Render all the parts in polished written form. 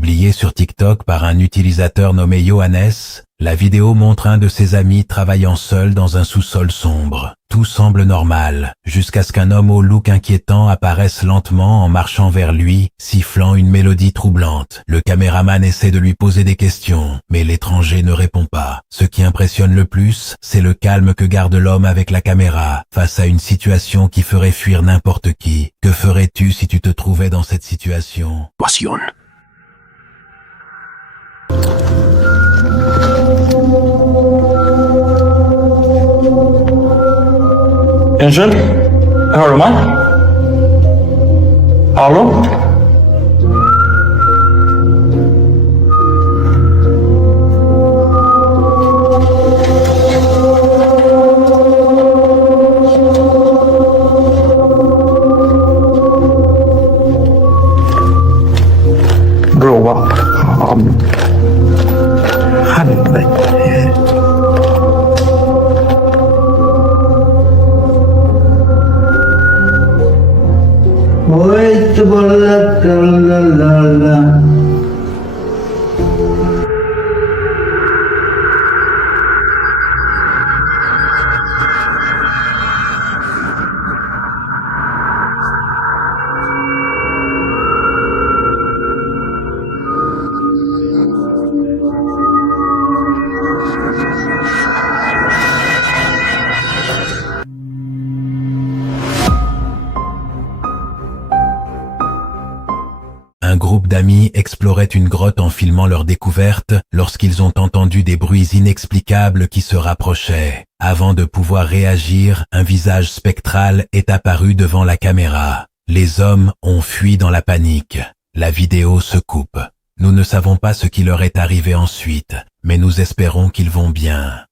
Publiée sur TikTok par un utilisateur nommé Johannes, la vidéo montre un de ses amis travaillant seul dans un sous-sol sombre. Tout semble normal, jusqu'à ce qu'un homme au look inquiétant apparaisse lentement en marchant vers lui, sifflant une mélodie troublante. Le caméraman essaie de lui poser des questions, mais l'étranger ne répond pas. Ce qui impressionne le plus, c'est le calme que garde l'homme avec la caméra, face à une situation qui ferait fuir n'importe qui. Que ferais-tu si tu te trouvais dans cette situation? Passion. Angel? Hallå man? Hallå? Bro, vad fan? Helvete. Oi, la. Un groupe d'amis explorait une grotte en filmant leur découverte lorsqu'ils ont entendu des bruits inexplicables qui se rapprochaient. Avant de pouvoir réagir, un visage spectral est apparu devant la caméra. Les hommes ont fui dans la panique. La vidéo se coupe. Nous ne savons pas ce qui leur est arrivé ensuite, mais nous espérons qu'ils vont bien.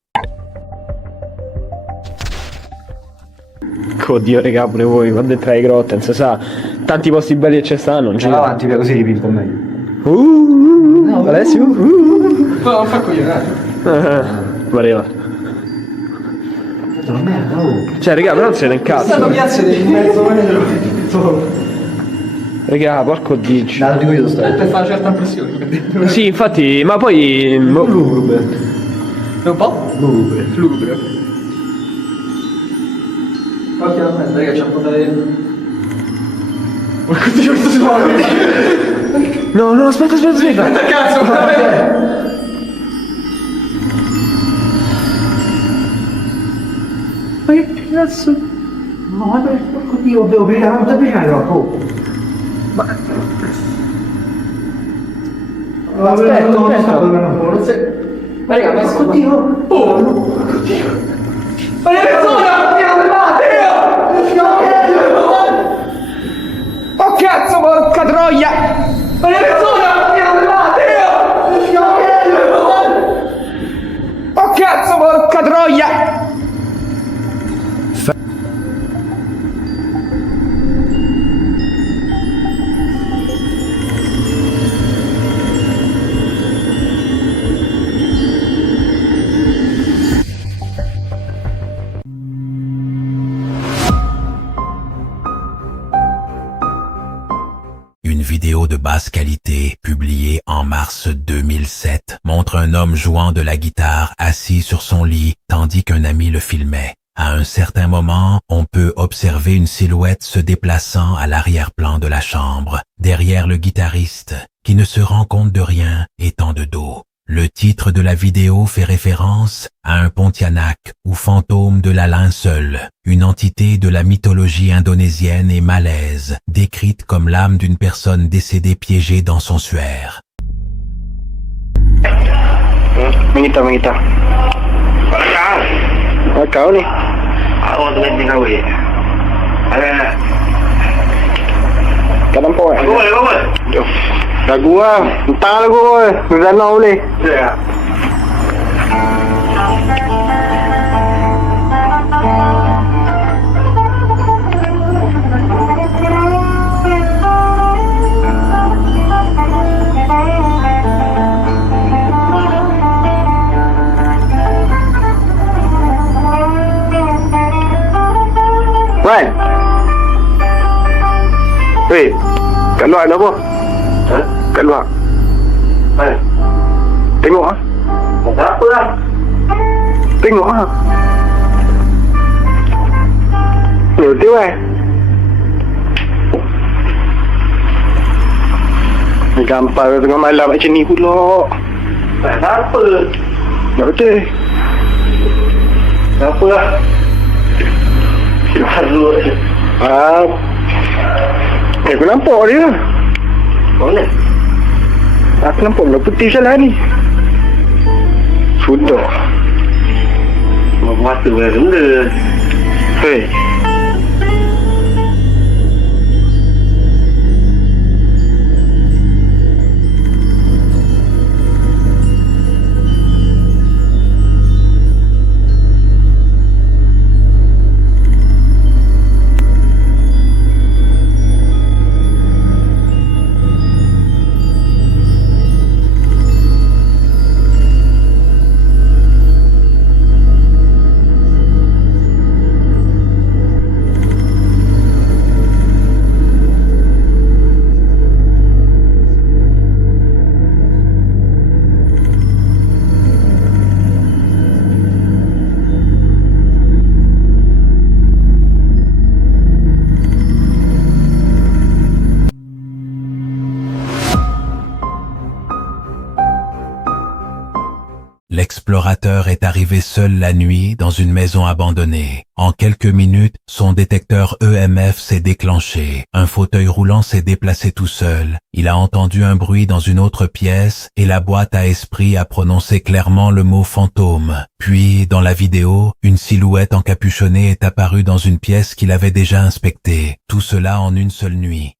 Oddio, raga, pure voi, quando entrai in grotta, non si sa. Tanti posti belli che ci stanno, non ci Va avanti, via, così ripinto a me. Alessio? Non fa cogliere. Pareva. Una merda, oh. Cioè, raga, però non se ne incazzo. Stanno piazze in mezzo a me. Raga, porco dici. No, dico io sto. Per fare una certa impressione. Sì, infatti, ma poi... Lugubre. È un po'? Lugubre. Qualche aspetta, raga, c'è un po' da vedere. Guarda questo si muove. No, aspetta. Aspetta, cazzo, guarda. Ma che cazzo? No, vabbè, porco Dio, devo pigliare, non pigliare troppo. Ma... Aspetta. Non sei... Ma raga, ma porco Dio. Oh, porco Dio. Ma che persona! Oh cazzo, porca troia! Ma che persona! Oh cazzo, porca troia! Une vidéo de basse qualité, publiée en mars 2007, montre un homme jouant de la guitare assis sur son lit, tandis qu'un ami le filmait. À un certain moment, on peut observer une silhouette se déplaçant à l'arrière-plan de la chambre, derrière le guitariste, qui ne se rend compte de rien, étant de dos. Le titre de la vidéo fait référence à un Pontianak ou fantôme de la linceul, une entité de la mythologie indonésienne et malaise, décrite comme l'âme d'une personne décédée piégée dans son suaire. Mengita. Kau nih. Ako tulad din ako eh. Kadang po eh. Bagul. Lagu ah. Entah lagu eh. Nagdanaw ulit. Yeah. Wen. Weh. Kat luar ada apa? Ha? Kat luar. Tengok ah. Tak apa lah. Tengok ah. Betul eh. Gampang tengah malam macam ni pula. Tak apa. Tak betul. Tak apa lah. Aku nampak dia. Mana? Aku nampak benda putih salah ni. Sudah. Mata benda. Hei. L'explorateur est arrivé seul la nuit dans une maison abandonnée. En quelques minutes, son détecteur EMF s'est déclenché. Un fauteuil roulant s'est déplacé tout seul. Il a entendu un bruit dans une autre pièce et la boîte à esprit a prononcé clairement le mot fantôme. Puis, dans la vidéo, une silhouette encapuchonnée est apparue dans une pièce qu'il avait déjà inspectée. Tout cela en une seule nuit.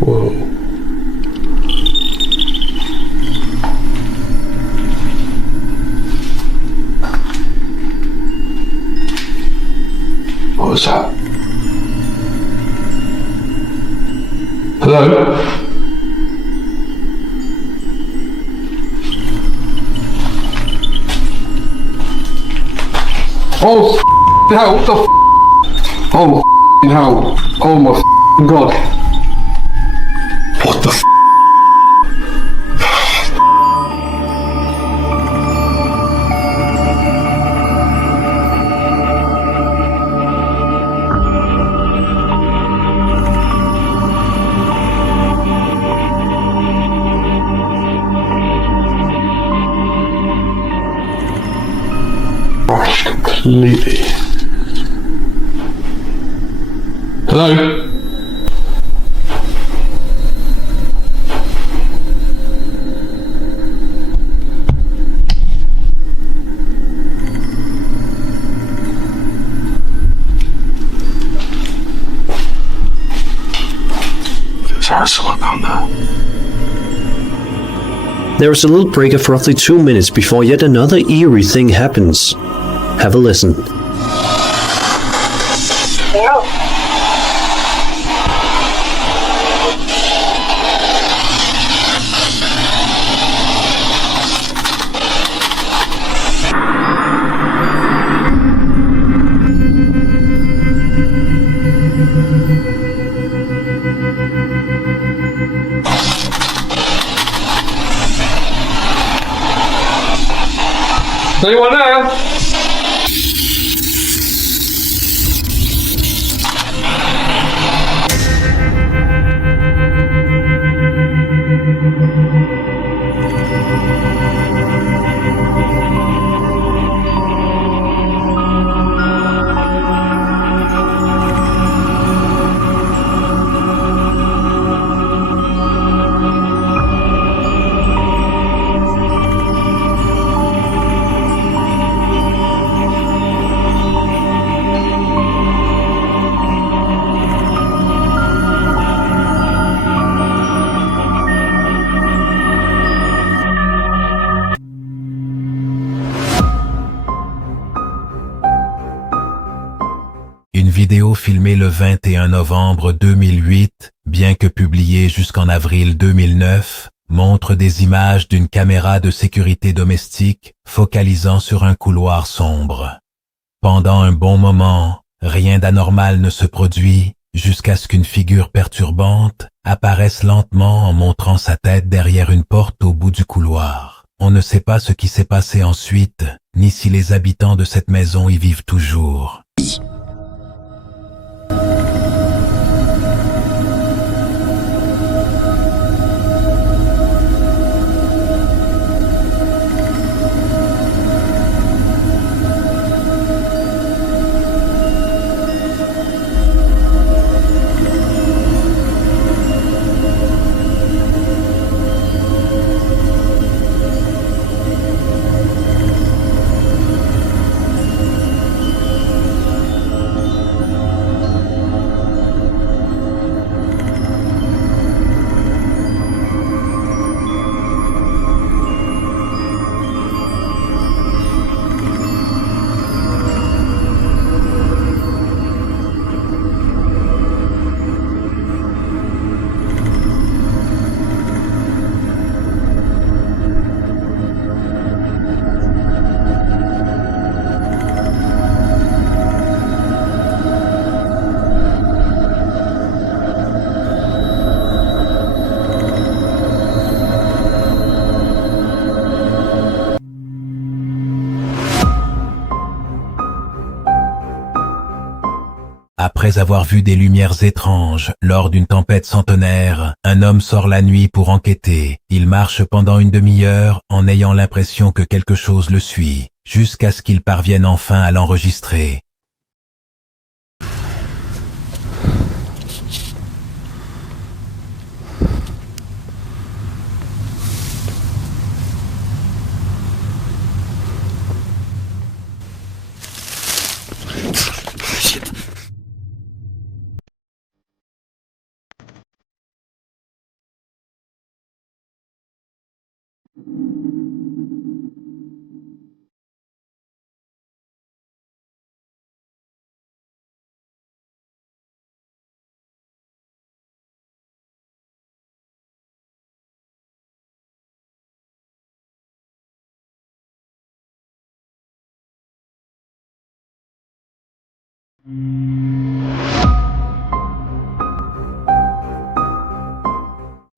Whoa. What was that? Hello? Oh, hell, what the Oh, hell. Oh my God. What the Gosh, completely. Hello? There is a little break of roughly 2 minutes before yet another eerie thing happens. Have a listen. Anyone there? Une vidéo filmée le 21 novembre 2008, bien que publiée jusqu'en avril 2009, montre des images d'une caméra de sécurité domestique focalisant sur un couloir sombre. Pendant un bon moment, Rien d'anormal ne se produit jusqu'à ce qu'une figure perturbante apparaisse lentement en montrant sa tête derrière une porte au bout du couloir. On ne sait pas ce qui s'est passé ensuite, ni si les habitants de cette maison y vivent toujours. Après avoir vu des lumières étranges lors d'une tempête centenaire, un homme sort la nuit pour enquêter. Il marche pendant une demi-heure en ayant l'impression que quelque chose le suit, jusqu'à ce qu'il parvienne enfin à l'enregistrer.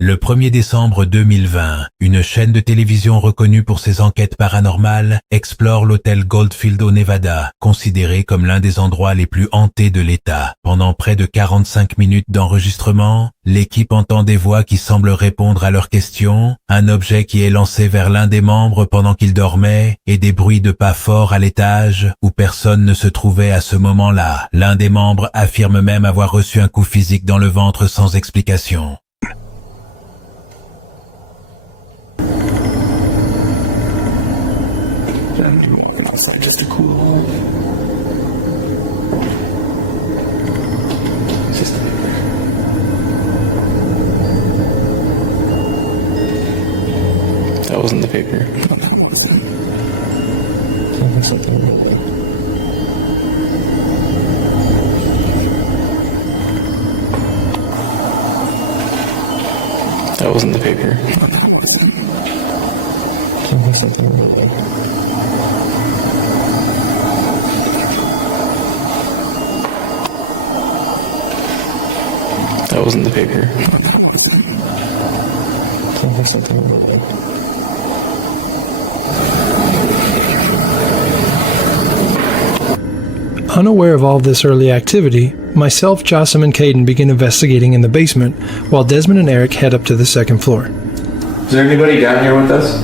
Le 1er décembre 2020, une chaîne de télévision reconnue pour ses enquêtes paranormales explore l'hôtel Goldfield au Nevada, considéré comme l'un des endroits les plus hantés de l'État. Pendant près de 45 minutes d'enregistrement, l'équipe entend des voix qui semblent répondre à leurs questions, un objet qui est lancé vers l'un des membres pendant qu'il dormait, et des bruits de pas forts à l'étage où personne ne se trouvait à ce moment-là. L'un des membres affirme même avoir reçu un coup physique dans le ventre sans explication. Outside just to cool. That wasn't the paper. That wasn't the paper. That wasn't the paper. Unaware of all this early activity, myself, Jossam, and Caden begin investigating in the basement, while Desmond and Eric head up to the second floor. Is there anybody down here with us?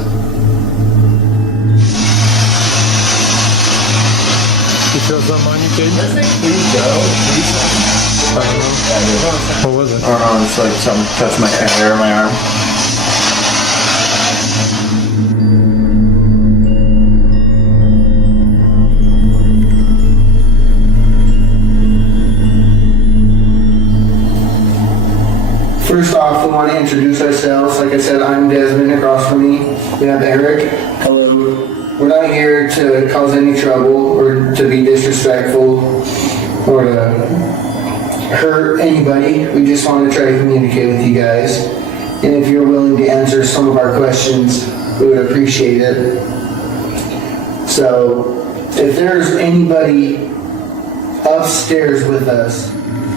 You feel something on you, Caden? Please go. What was it? I don't know, it's like something touched my hair or my arm. First off, we want to introduce ourselves. Like I said, I'm Desmond. Across from me, we have Eric. Hello. We're not here to cause any trouble or to be disrespectful or to hurt anybody. We just want to try to communicate with you guys. And if you're willing to answer some of our questions, we would appreciate it. So, if there's anybody upstairs with us.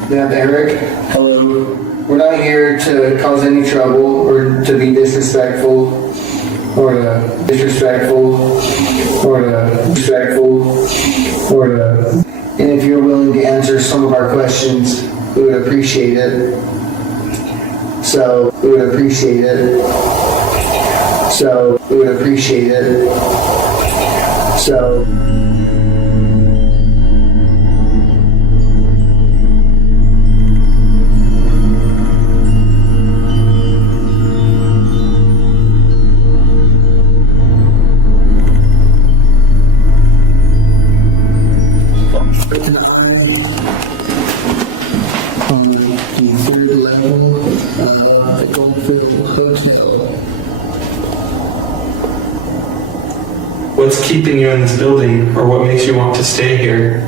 We have Eric. Hello. We're not here to cause any trouble or to be disrespectful or to and if you're willing to answer some of our questions, we would appreciate it. So we would appreciate it. On the third level, Goldfield Hotel. What's keeping you in this building, or what makes you want to stay here?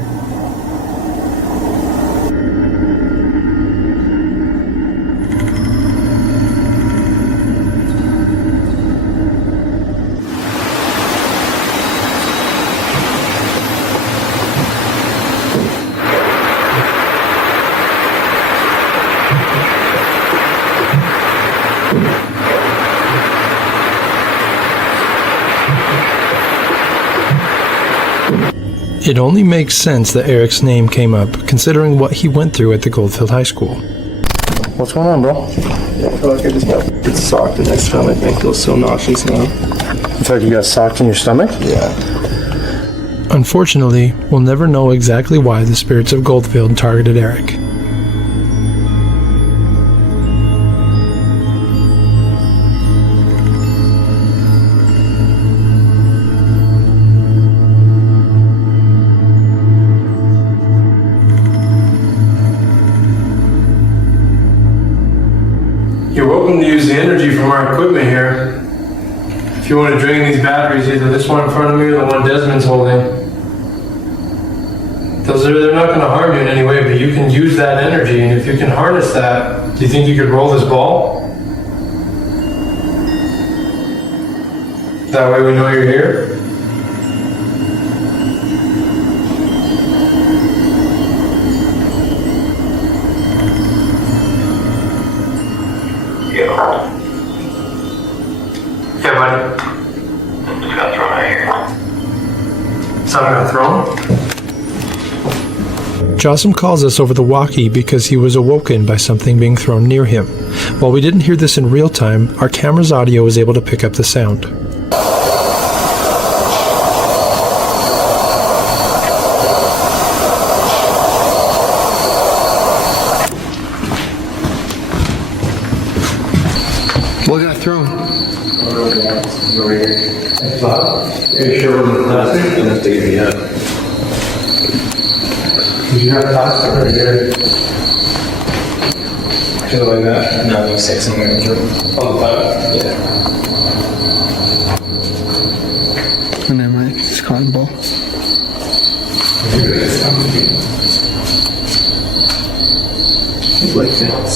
It only makes sense that Eric's name came up, considering what he went through at the Goldfield High School. What's going on, bro? Yeah, I feel like I just got socked the next time. I feel so nauseous now. It's like you got socked in your stomach? Yeah. Unfortunately, we'll never know exactly why the spirits of Goldfield targeted Eric. You're welcome to use the energy from our equipment here. If you want to drain these batteries, either this one in front of me or the one Desmond's holding. They're not going to harm you in any way, but you can use that energy, and if you can harness that, do you think you could roll this ball? That way we know you're here. Yeah, buddy. Just got thrown out here. Something got thrown? Jossam calls us over the walkie because he was awoken by something being thrown near him. While we didn't hear this in real time, our camera's audio was able to pick up the sound. What got thrown? Are you sure it wasn't plastic? Enough to get me up. Did you have plastic right here? Feel like that? No, it looks like somewhere in the room. On the bottom? Yeah. And then it's cotton ball. Like this.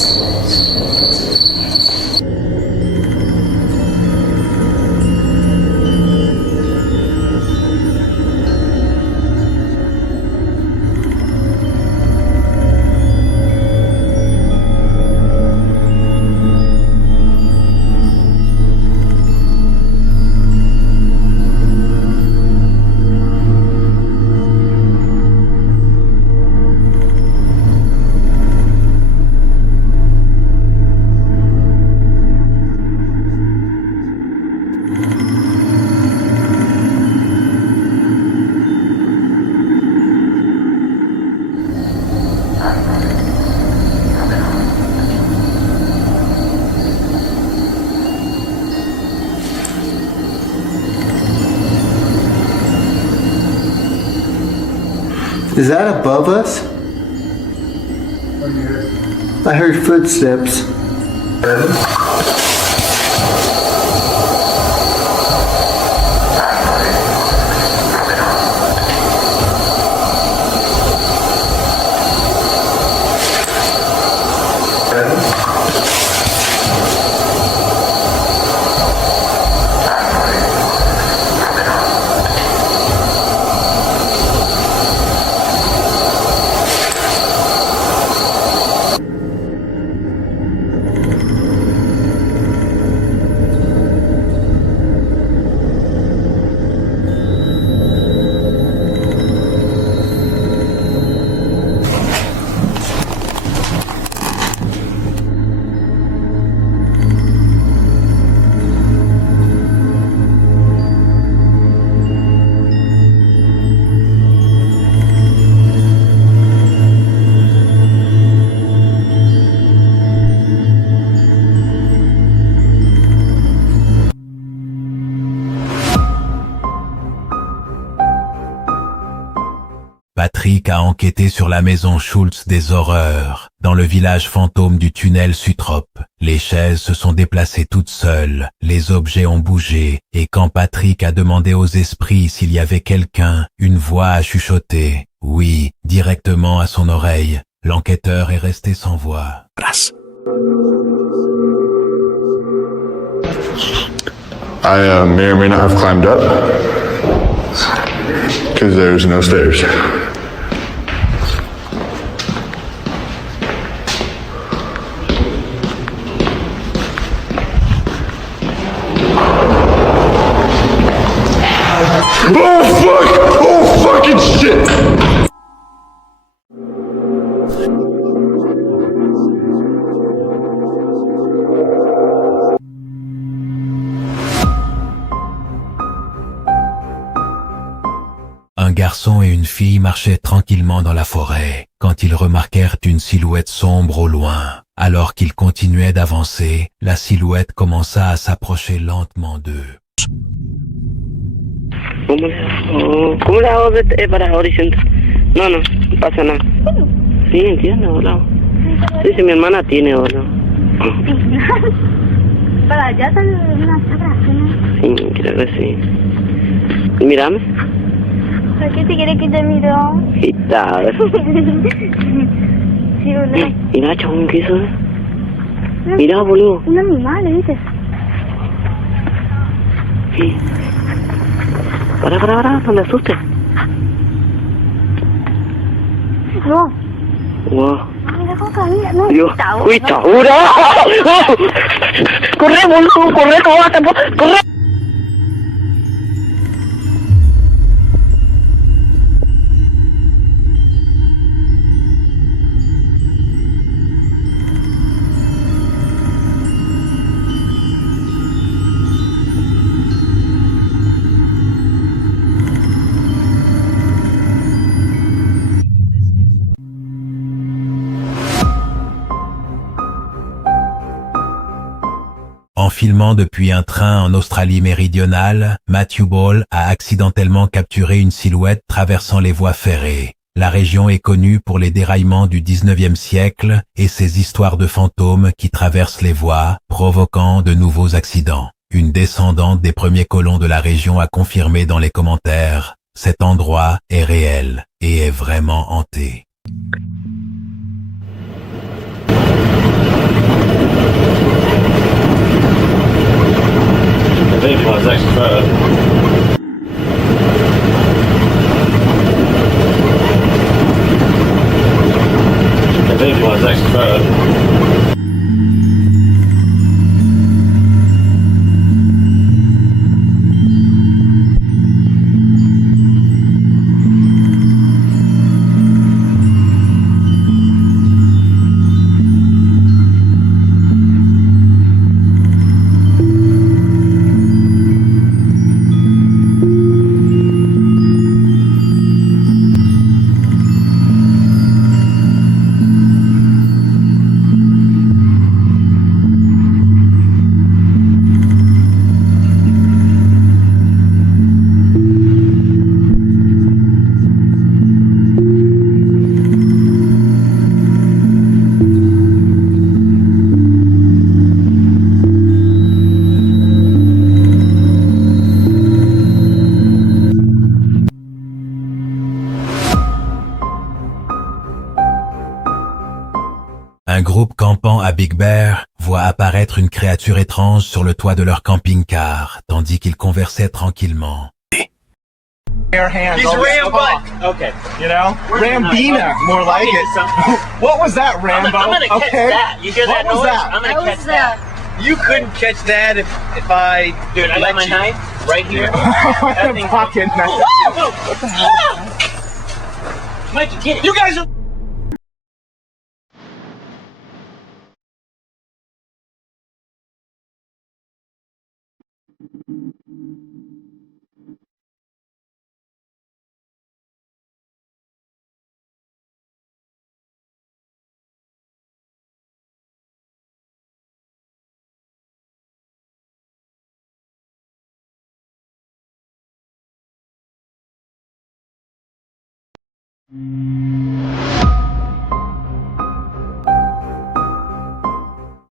Is that above us? I heard footsteps. Patrick a enquêté sur la maison Schultz des horreurs, dans le village fantôme du tunnel Sutrop. Les chaises se sont déplacées toutes seules, les objets ont bougé, et quand Patrick a demandé aux esprits s'il y avait quelqu'un, une voix a chuchoté « oui » directement à son oreille. L'enquêteur est resté sans voix. I may or may not have climbed up because there's no stairs. Oh fuck! Oh fucking shit! Un garçon et une fille marchaient tranquillement dans la forêt, quand ils remarquèrent une silhouette sombre au loin. Alors qu'ils continuaient d'avancer, la silhouette commença à s'approcher lentement d'eux. ¿Cómo le hago para horizontal? No, no pasa nada. Sí, entiendo, boludo. Sí, si mi hermana tiene, boludo. Para allá están unas cabras, ¿no? Sí, creo que sí. Y mírame. ¿Por qué te quiere que te miro? Quita, a ver. Sí, boludo. Mira, chabón, ¿qué es eso? Mira, boludo. Un animal, ¿viste? Sí. Para, no me asustes. No. Wow. Mira cómo camina, no. Dios, cuita, ¡ura! ¡Corre, boludo! ¡Corre, corre! En filmant depuis un train en Australie méridionale, Matthew Ball a accidentellement capturé une silhouette traversant les voies ferrées. La région est connue pour les déraillements du 19e siècle et ses histoires de fantômes qui traversent les voies, provoquant de nouveaux accidents. Une descendante des premiers colons de la région a confirmé dans les commentaires « Cet endroit est réel et est vraiment hanté ». I think I was actually Un groupe campant à Big Bear voit apparaître une créature étrange sur le toit de leur camping-car, tandis qu'ils conversaient tranquillement. He's Rambo. Okay. You know? Rambina, more like it. What was that, Rambo? I'm gonna catch that. You hear that What was noise? that? I'm gonna catch that. You couldn't catch that if I... Dude, I got my knife right here. That thing pocket knife. What the hell? Mikey, get it. You guys are...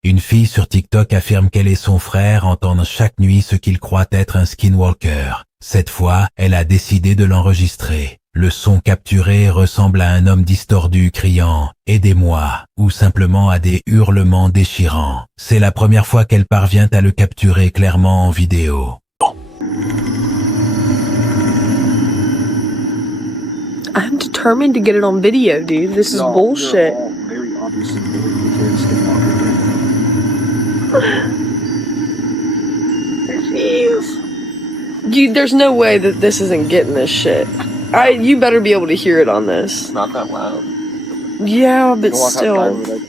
Une fille sur TikTok affirme qu'elle et son frère entendent chaque nuit ce qu'ils croient être un skinwalker. Cette fois, elle a décidé de l'enregistrer. Le son capturé ressemble à un homme distordu criant « Aidez-moi » ou simplement à des hurlements déchirants. C'est la première fois qu'elle parvient à le capturer clairement en vidéo. I'm determined to get it on video, dude. This is bullshit. Very obviously very skinwalker. Jeez. Dude, there's no way that this isn't getting this shit. You better be able to hear it on this. Not that loud. Yeah, but Walk still. outside with, like,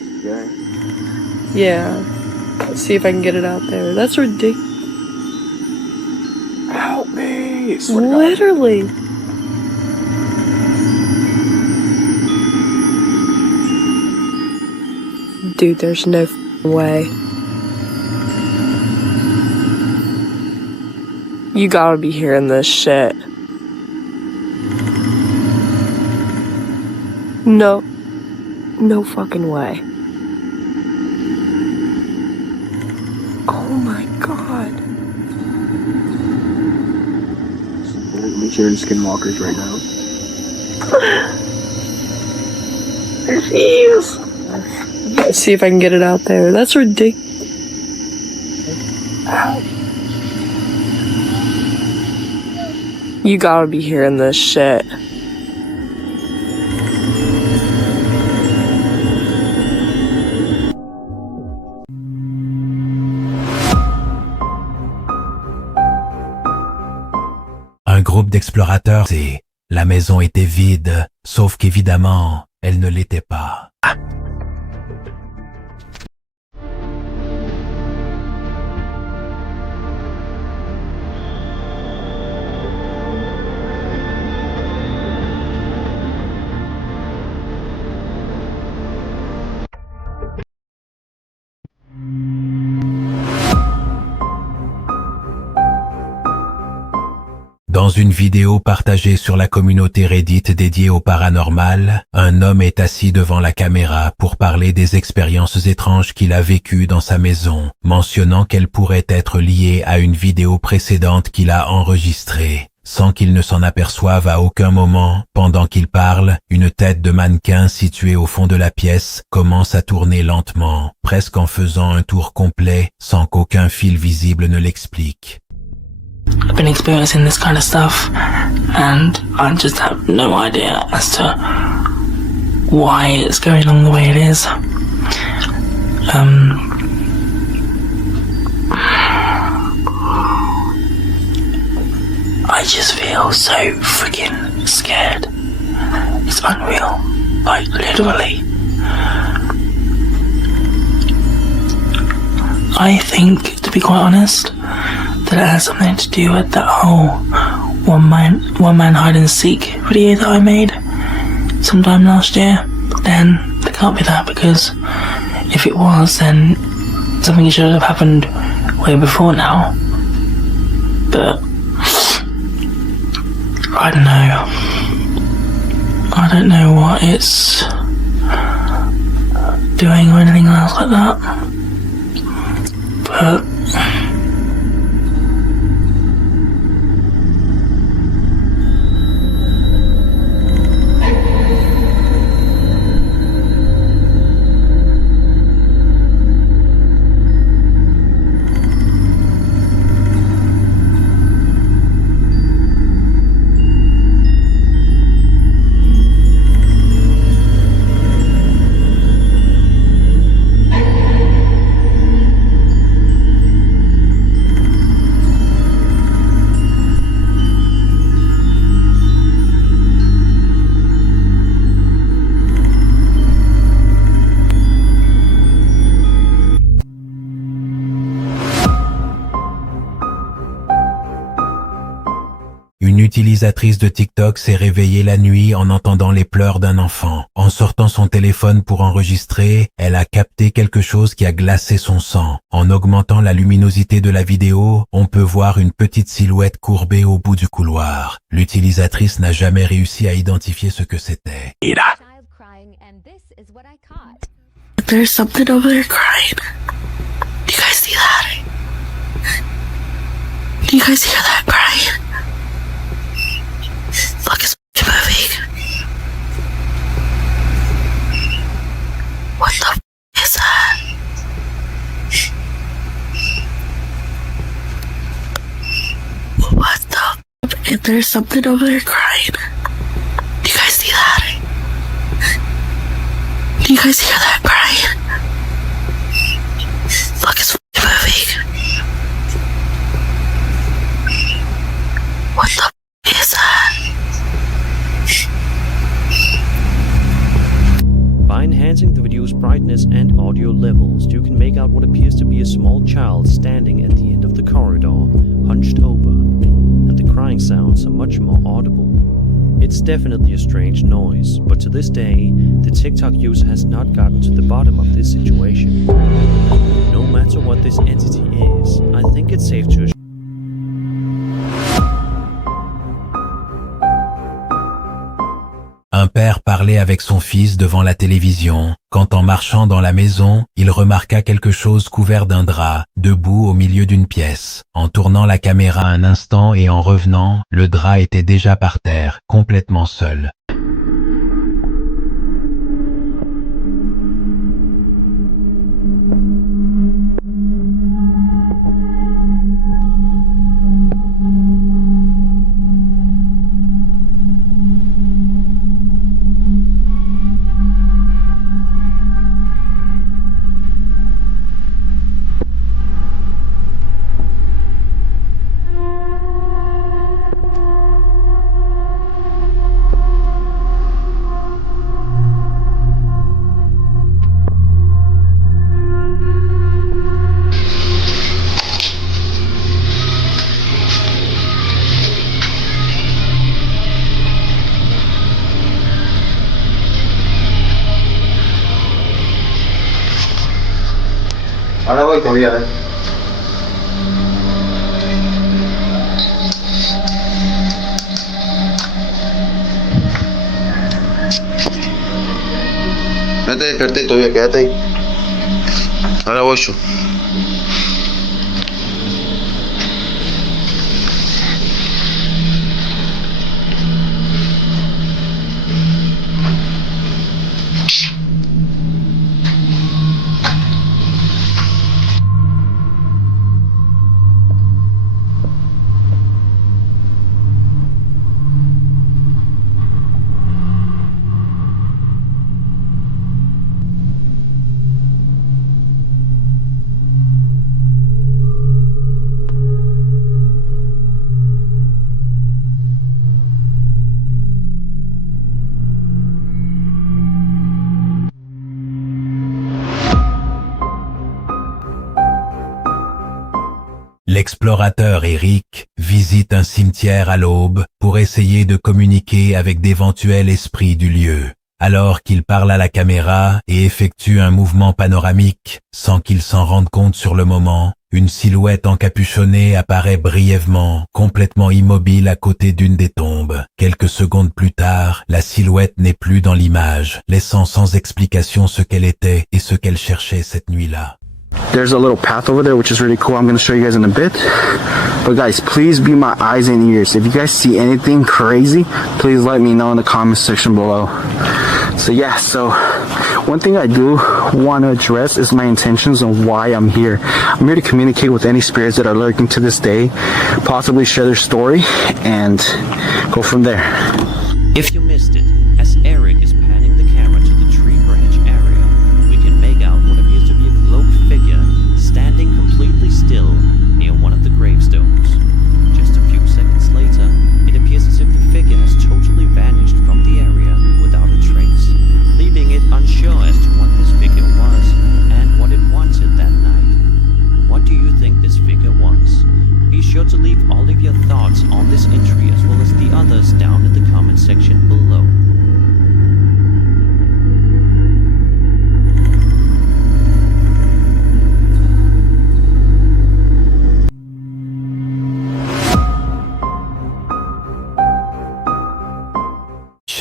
Yeah. Let's see if I can get it out there. That's ridiculous. Help me! Swear to God. Literally. Dude, there's no way. You gotta be hearing this shit. No. No fucking way. Oh my god. We're hearing skinwalkers right now. Jeez. Let's see if I can get it out there. That's ridiculous. You gotta be hearing this shit. Un groupe d'explorateurs et la maison était vide, sauf qu'évidemment, elle ne l'était pas. Dans une vidéo partagée sur la communauté Reddit dédiée au paranormal, un homme est assis devant la caméra pour parler des expériences étranges qu'il a vécues dans sa maison, mentionnant qu'elles pourraient être liées à une vidéo précédente qu'il a enregistrée. Sans qu'il ne s'en aperçoive à aucun moment, pendant qu'il parle, une tête de mannequin située au fond de la pièce commence à tourner lentement, presque en faisant un tour complet, sans qu'aucun fil visible ne l'explique. I've been experiencing this kind of stuff, and I just have no idea as to why it's going on the way it is. I just feel so freaking scared. It's unreal, like literally. I think, to be quite honest, that it has something to do with that whole one man hide and seek video that I made sometime last year. Then it can't be that, because if it was, then something should have happened way before now. But I don't know. I don't know what it's doing or anything else like that. But Une utilisatrice de TikTok s'est réveillée la nuit en entendant les pleurs d'un enfant. En sortant son téléphone pour enregistrer, elle a capté quelque chose qui a glacé son sang. En augmentant la luminosité de la vidéo, on peut voir une petite silhouette courbée au bout du couloir. L'utilisatrice n'a jamais réussi à identifier ce que c'était. There's something over there crying. Do you guys see that? Do you guys hear that crying? Look, it's moving. What the f is that? What the f? There's something over there crying. Do you guys see that? Do you guys hear that crying? Look, it's moving. What the f is that? By enhancing the video's brightness and audio levels, you can make out what appears to be a small child standing at the end of the corridor, hunched over, and the crying sounds are much more audible. It's definitely a strange noise, but to this day, the TikTok user has not gotten to the bottom of this situation. No matter what this entity is, I think it's safe to assume Un père parlait avec son fils devant la télévision, quand en marchant dans la maison, il remarqua quelque chose couvert d'un drap, debout au milieu d'une pièce. En tournant la caméra un instant et en revenant, le drap était déjà par terre, complètement seul. Ahora voy todavía, No te desperté todavía, quédate ahí. Ahora voy yo. L'explorateur Eric visite un cimetière à l'aube pour essayer de communiquer avec d'éventuels esprits du lieu. Alors qu'il parle à la caméra et effectue un mouvement panoramique, sans qu'il s'en rende compte sur le moment, une silhouette encapuchonnée apparaît brièvement, complètement immobile à côté d'une des tombes. Quelques secondes plus tard, la silhouette n'est plus dans l'image, laissant sans explication ce qu'elle était et ce qu'elle cherchait cette nuit-là. There's a little path over there, which is really cool. I'm going to show you guys in a bit. But guys, please be my eyes and ears. If you guys see anything crazy, please let me know in the comment section below. So yeah, so one thing I do want to address is my intentions and why I'm here. I'm here to communicate with any spirits that are lurking to this day, possibly share their story, and go from there. If you missed it, as Eric is panning the camera to the tree branch area, we can make out what appears to be a cloaked figure standing completely still near one of the gravestones. Just a few seconds later, it appears as if the figure has totally vanished from the area without a trace, leaving it unsure as to what this figure was and what it wanted that night. What do you think this figure wants? Be sure to leave all of your thoughts on this entry as well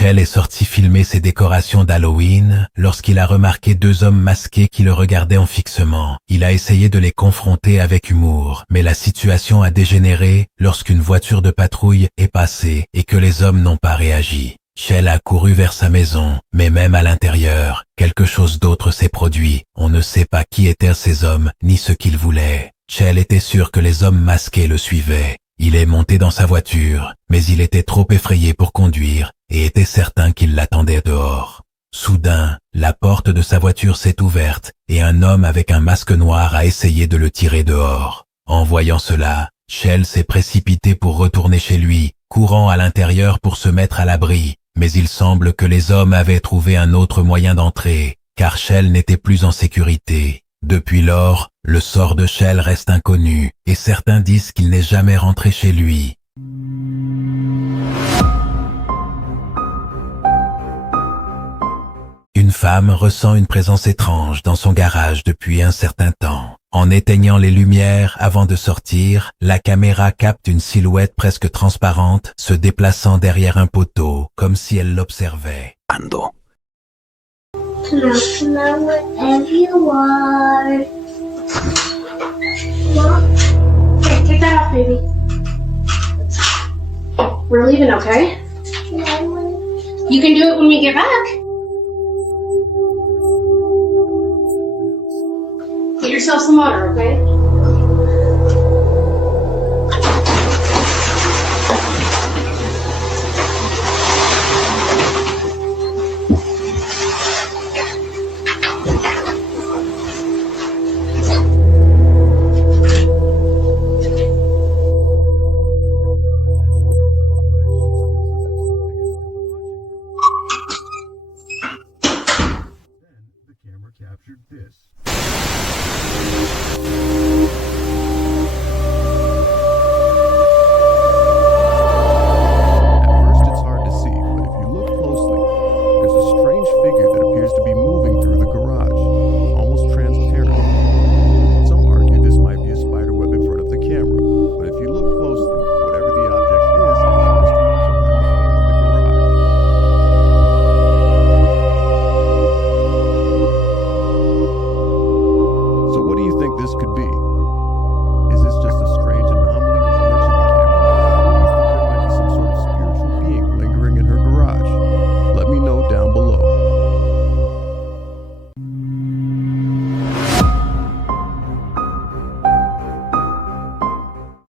Shell est sorti filmer ses décorations d'Halloween lorsqu'il a remarqué 2 hommes masqués qui le regardaient en fixement. Il a essayé de les confronter avec humour, mais la situation a dégénéré lorsqu'une voiture de patrouille est passée et que les hommes n'ont pas réagi. Shell a couru vers sa maison, mais même à l'intérieur, quelque chose d'autre s'est produit. On ne sait pas qui étaient ces hommes, ni ce qu'ils voulaient. Shell était sûr que les hommes masqués le suivaient. Il est monté dans sa voiture, mais il était trop effrayé pour conduire et était certain qu'ils l'attendaient dehors. Soudain, la porte de sa voiture s'est ouverte et un homme avec un masque noir a essayé de le tirer dehors. En voyant cela, Shell s'est précipité pour retourner chez lui, courant à l'intérieur pour se mettre à l'abri. Mais il semble que les hommes avaient trouvé un autre moyen d'entrer, car Shell n'était plus en sécurité. Depuis lors, le sort de Shell reste inconnu, et certains disent qu'il n'est jamais rentré chez lui. Une femme ressent une présence étrange dans son garage depuis un certain temps. En éteignant les lumières avant de sortir, la caméra capte une silhouette presque transparente se déplaçant derrière un poteau, comme si elle l'observait. Ando. Smell whatever you are. Mom? Okay, take that off, baby. We're leaving, okay? You can do it when we get back. Get yourself some water, okay?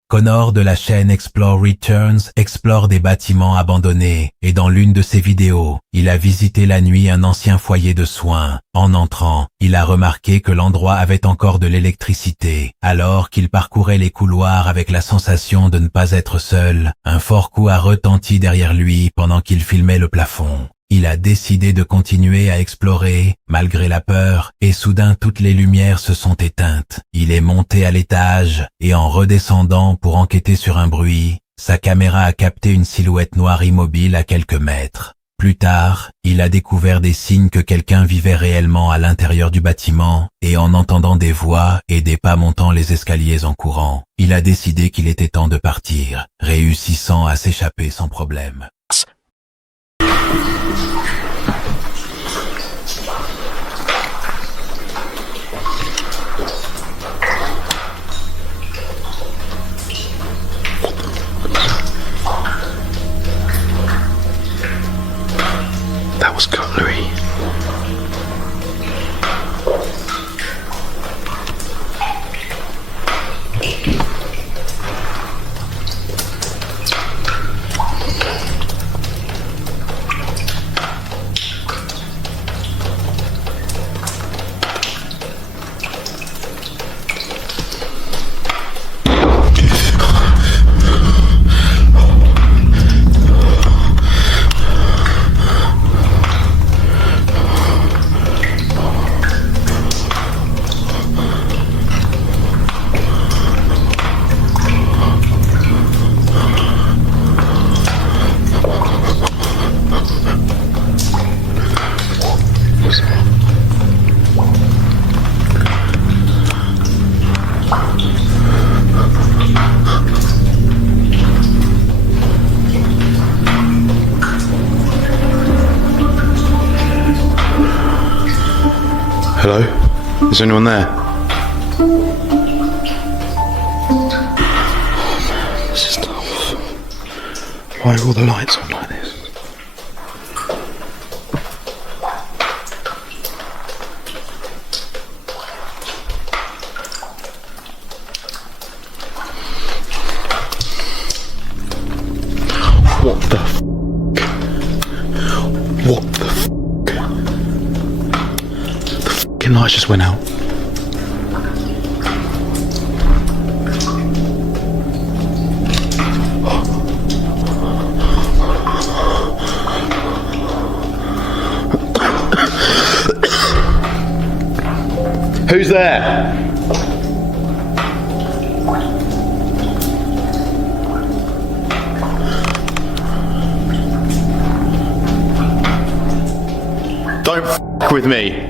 Connor de la chaîne Explore Returns explore des bâtiments abandonnés et dans l'une de ses vidéos, il a visité la nuit un ancien foyer de soins. En entrant, il a remarqué que l'endroit avait encore de l'électricité. Alors qu'il parcourait les couloirs avec la sensation de ne pas être seul, un fort coup a retenti derrière lui pendant qu'il filmait le plafond. Il a décidé de continuer à explorer, malgré la peur, et soudain toutes les lumières se sont éteintes. Il est monté à l'étage, et en redescendant pour enquêter sur un bruit, sa caméra a capté une silhouette noire immobile à quelques mètres. Plus tard, il a découvert des signes que quelqu'un vivait réellement à l'intérieur du bâtiment, et en entendant des voix et des pas montant les escaliers en courant, il a décidé qu'il était temps de partir, réussissant à s'échapper sans problème. That was cutlery. Hello? Is anyone there? This is tough. Why are all the lights on like this? What the f***? What the f***? The f***ing lights just went out. Who's there? Don't f*** with me.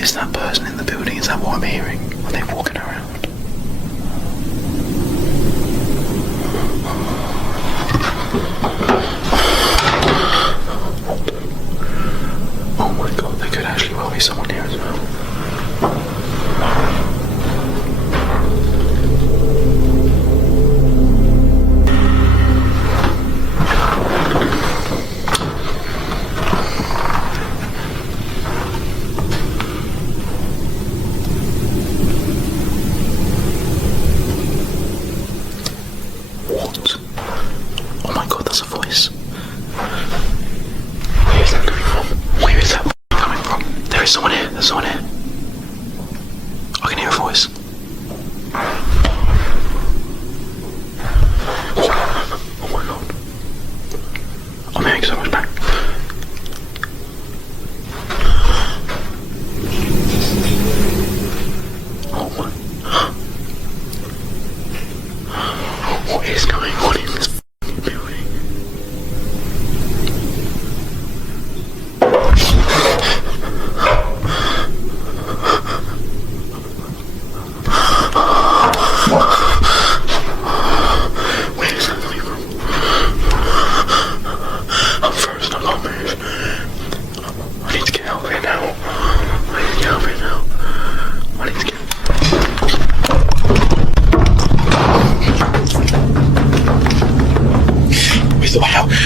Is that person in the building? Is that what I'm hearing? Are they walking around? Oh my god, there could actually well be someone here as well.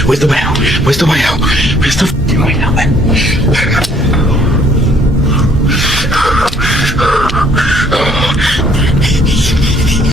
Where's the way out? Where's the way out? Where's the f***ing way out then?